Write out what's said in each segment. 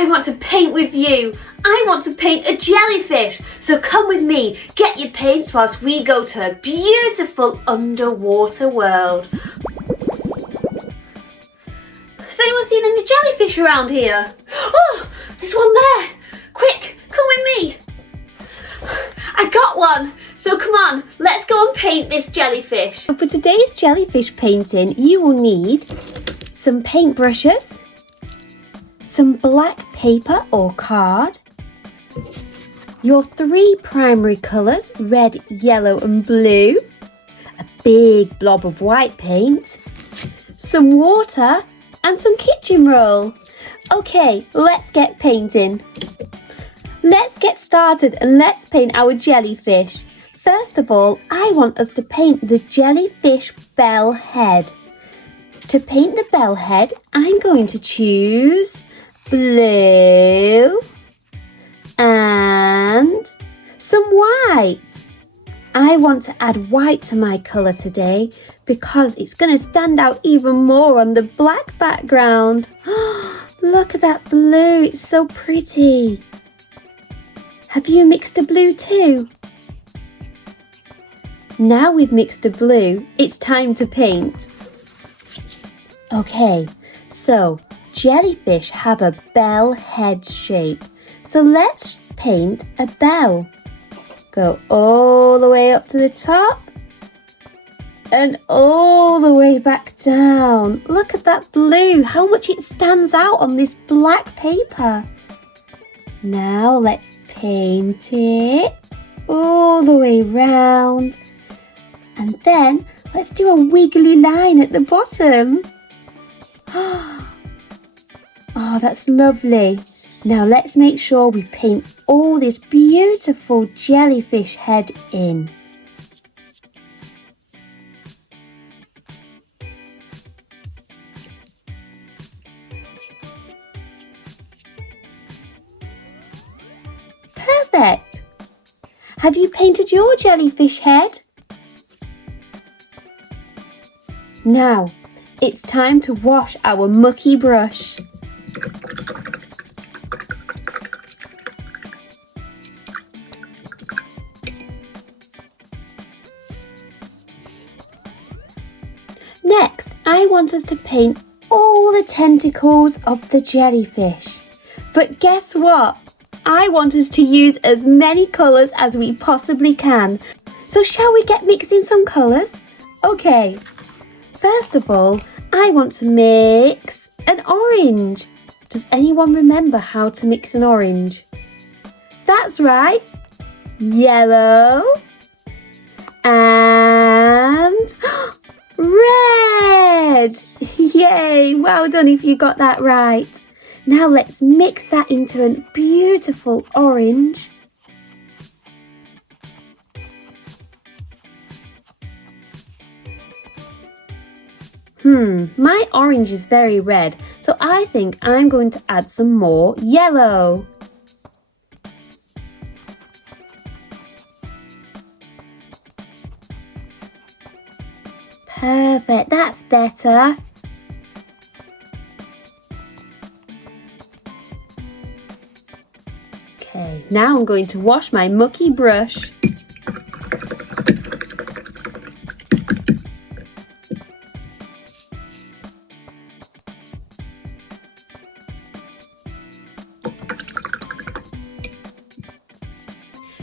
I want to paint with you. I want to paint a jellyfish. So come with me, get your paints whilst we go to a beautiful underwater world. Has anyone seen any jellyfish around here? Oh, there's one there. Quick, come with me. I got one. So come on, let's go and paint this jellyfish. For today's jellyfish painting, you will need some paintbrushes, some black paper or card, your 3 primary colours, red, yellow and blue, a big blob of white paint, some water and some kitchen roll. Okay, let's get painting. Let's get started and let's paint our jellyfish. First of all, I want us to paint the jellyfish bell head. To paint the bell head, I'm going to choose blue and some white. I want to add white to my colour today because it's going to stand out even more on the black background. Look at that blue, it's so pretty. Have you mixed a blue too? Now we've mixed the blue, it's time to paint. Okay, so jellyfish have a bell head shape. So let's paint a bell. Go all the way up to the top and all the way back down. Look at that blue, how much it stands out on this black paper. Now let's paint it all the way round. And then let's do a wiggly line at the bottom. Oh, that's lovely. Now let's make sure we paint all this beautiful jellyfish head in. Perfect. Have you painted your jellyfish head? Now, it's time to wash our mucky brush. Next, I want us to paint all the tentacles of the jellyfish. But guess what? I want us to use as many colours as we possibly can. So shall we get mixing some colours? Okay. First of all, I want to mix an orange. Does anyone remember how to mix an orange? That's right, yellow and red. Yay, well done if you got that right. Now let's mix that into a beautiful orange. My orange is very red, so I think I'm going to add some more yellow. Perfect, that's better. Okay, now I'm going to wash my mucky brush.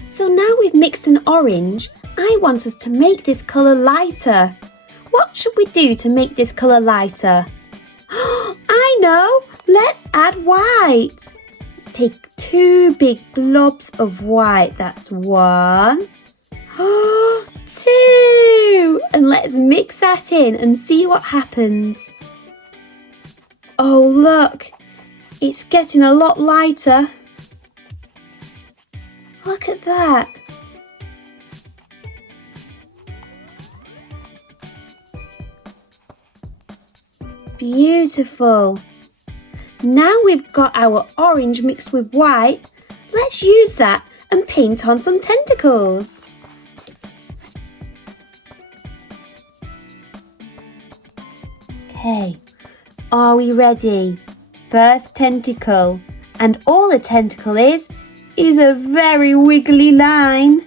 So now we've mixed an orange, I want us to make this colour lighter. What should we do to make this colour lighter? I know! Let's add white. Let's take 2 big blobs of white. That's 1, 2. And let's mix that in and see what happens. Oh, look! It's getting a lot lighter. Look at that. Beautiful. Now we've got our orange mixed with white. Let's use that and paint on some tentacles. Okay, are we ready? First tentacle. And all a tentacle is a very wiggly line.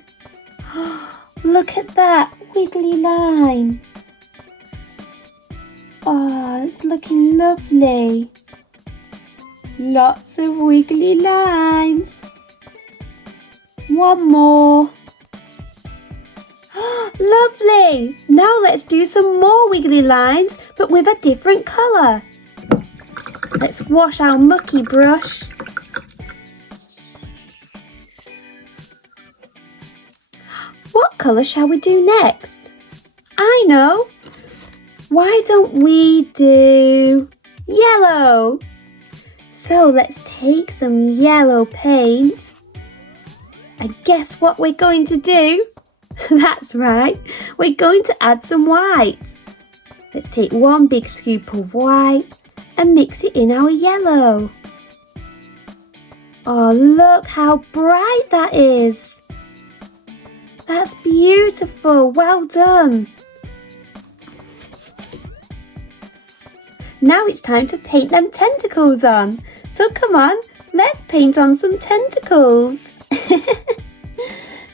Look at that wiggly line. Oh, it's looking lovely. Lots of wiggly lines. One more. Lovely! Now let's do some more wiggly lines, but with a different colour. Let's wash our mucky brush. What colour shall we do next? I know! Why don't we do yellow? So let's take some yellow paint. And guess what we're going to do? That's right, we're going to add some white. Let's take one big scoop of white and mix it in our yellow. Oh, look how bright that is. That's beautiful, well done. Now it's time to paint them tentacles on. So come on, let's paint on some tentacles.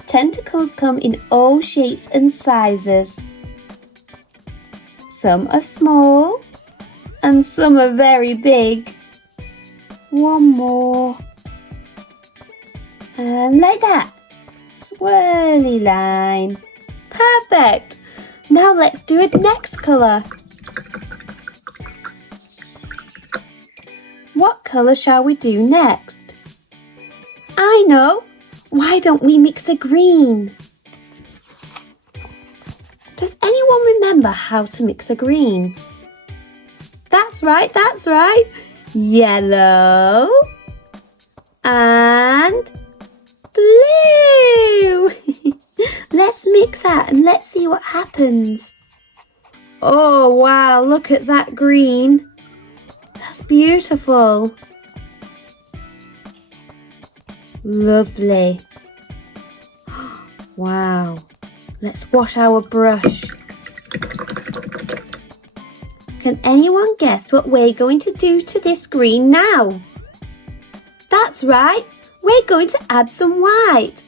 Tentacles come in all shapes and sizes. Some are small and some are very big. One more. And like that. Swirly line. Perfect. Now let's do a next colour. What colour shall we do next? I know. Why don't we mix a green? Does anyone remember how to mix a green? That's right, that's right. Yellow and blue. Let's mix that and let's see what happens. Oh wow, look at that green. That's beautiful. Lovely. Wow. Let's wash our brush. Can anyone guess what we're going to do to this green now? That's right. We're going to add some white.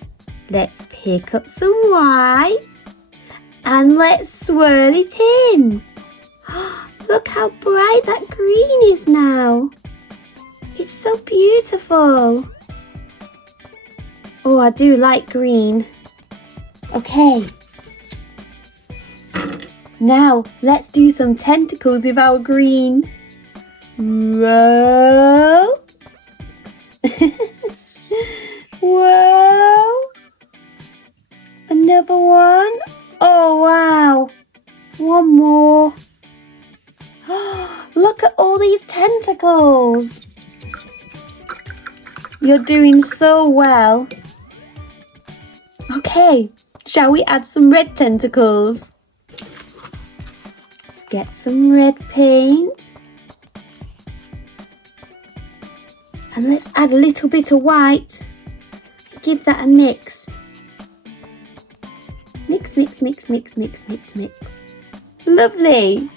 Let's pick up some white and let's swirl it in. Look how bright that green is now. It's so beautiful. Oh, I do like green. Okay. Now, let's do some tentacles with our green. Whoa. Whoa. Another one. Oh, wow. One more. Look at all these tentacles. You're doing so well. Okay, shall we add some red tentacles? Let's get some red paint. And let's add a little bit of white. Give that a mix. Mix, mix, mix, mix, mix, mix, mix. Lovely.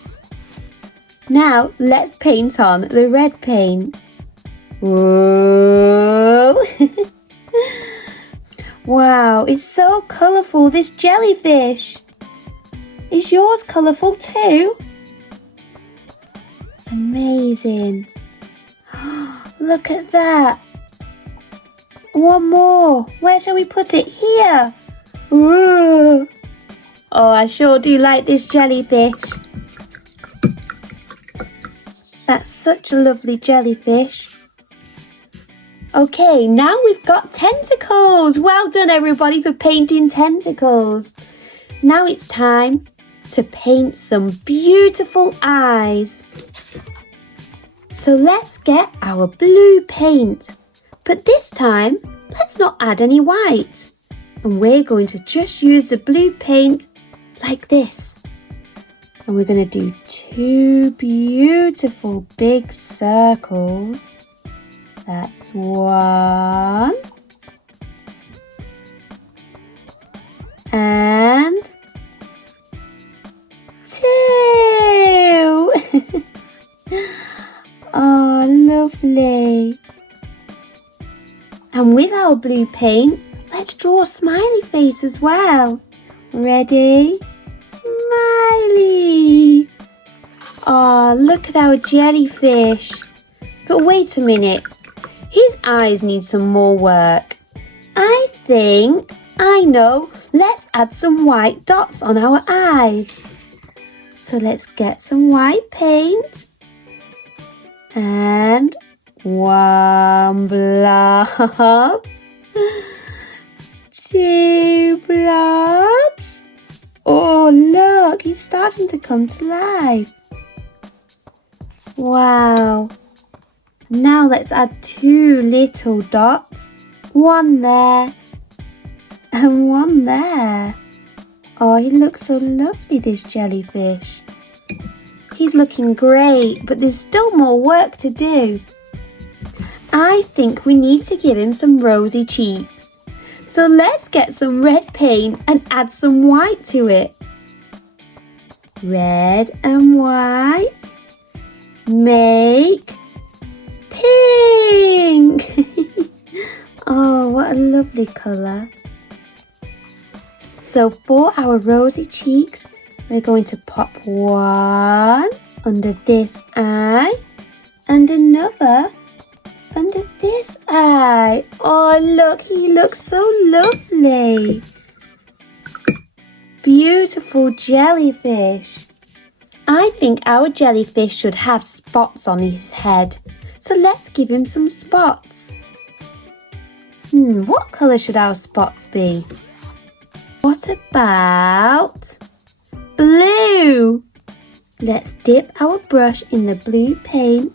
Now let's paint on the red paint. Whoa. Wow, it's so colourful, this jellyfish. Is yours colourful too? Amazing. Look at that. One more. Where shall we put it? Here. Ooh. Oh, I sure do like this jellyfish. That's such a lovely jellyfish. Okay, now we've got tentacles. Well done, everybody, for painting tentacles. Now it's time to paint some beautiful eyes. So let's get our blue paint. But this time, let's not add any white. And we're going to just use the blue paint like this. And we're going to do two beautiful big circles. That's one. And two. Oh, lovely. And with our blue paint, let's draw a smiley face as well. Ready? Smiley! Oh, look at our jellyfish. But wait a minute. His eyes need some more work. I think I know. Let's add some white dots on our eyes. So let's get some white paint. And one blob. Two blobs. Oh, look, he's starting to come to life. Wow. Now let's add two little dots. One there and one there. Oh, he looks so lovely, this jellyfish. He's looking great, but there's still more work to do. I think we need to give him some rosy cheeks. So let's get some red paint and add some white to it. Red and white. Make pink! Oh, what a lovely colour. So for our rosy cheeks, we're going to pop one under this eye and another under this eye. Oh, look, he looks so lovely. Beautiful jellyfish. I think our jellyfish should have spots on his head. So let's give him some spots. What colour should our spots be? What about blue? Let's dip our brush in the blue paint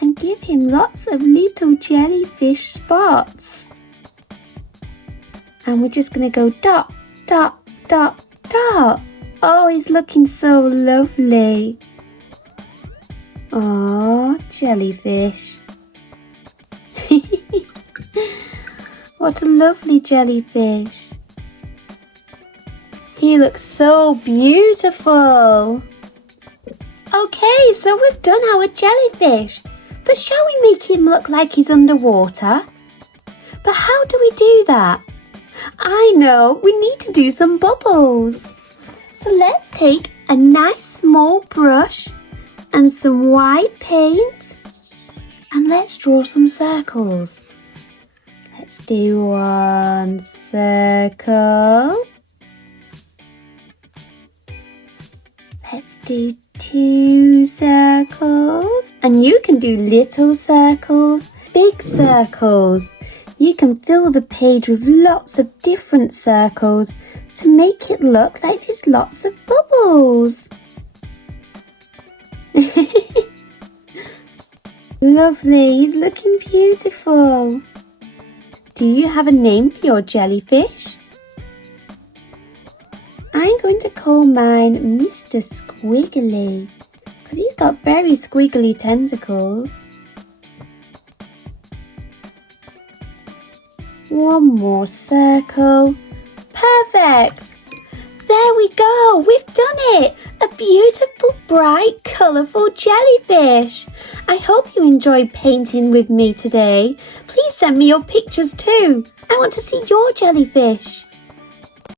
and give him lots of little jellyfish spots. And we're just going to go dot, dot, dot, dot. Oh, he's looking so lovely. Oh, jellyfish. What a lovely jellyfish. He looks so beautiful. Okay, so we've done our jellyfish. But shall we make him look like he's underwater? But how do we do that? I know, we need to do some bubbles. So let's take a nice small brush and some white paint and let's draw some circles. Let's do one circle. Let's do two circles. And you can do little circles, big circles. You can fill the page with lots of different circles to make it look like there's lots of bubbles. Lovely, he's looking beautiful. Do you have a name for your jellyfish? I'm going to call mine Mr. Squiggly because he's got very squiggly tentacles. One more circle. Perfect! There we go, we've done it! A beautiful, bright, colourful jellyfish. I hope you enjoyed painting with me today. Please send me your pictures too. I want to see your jellyfish.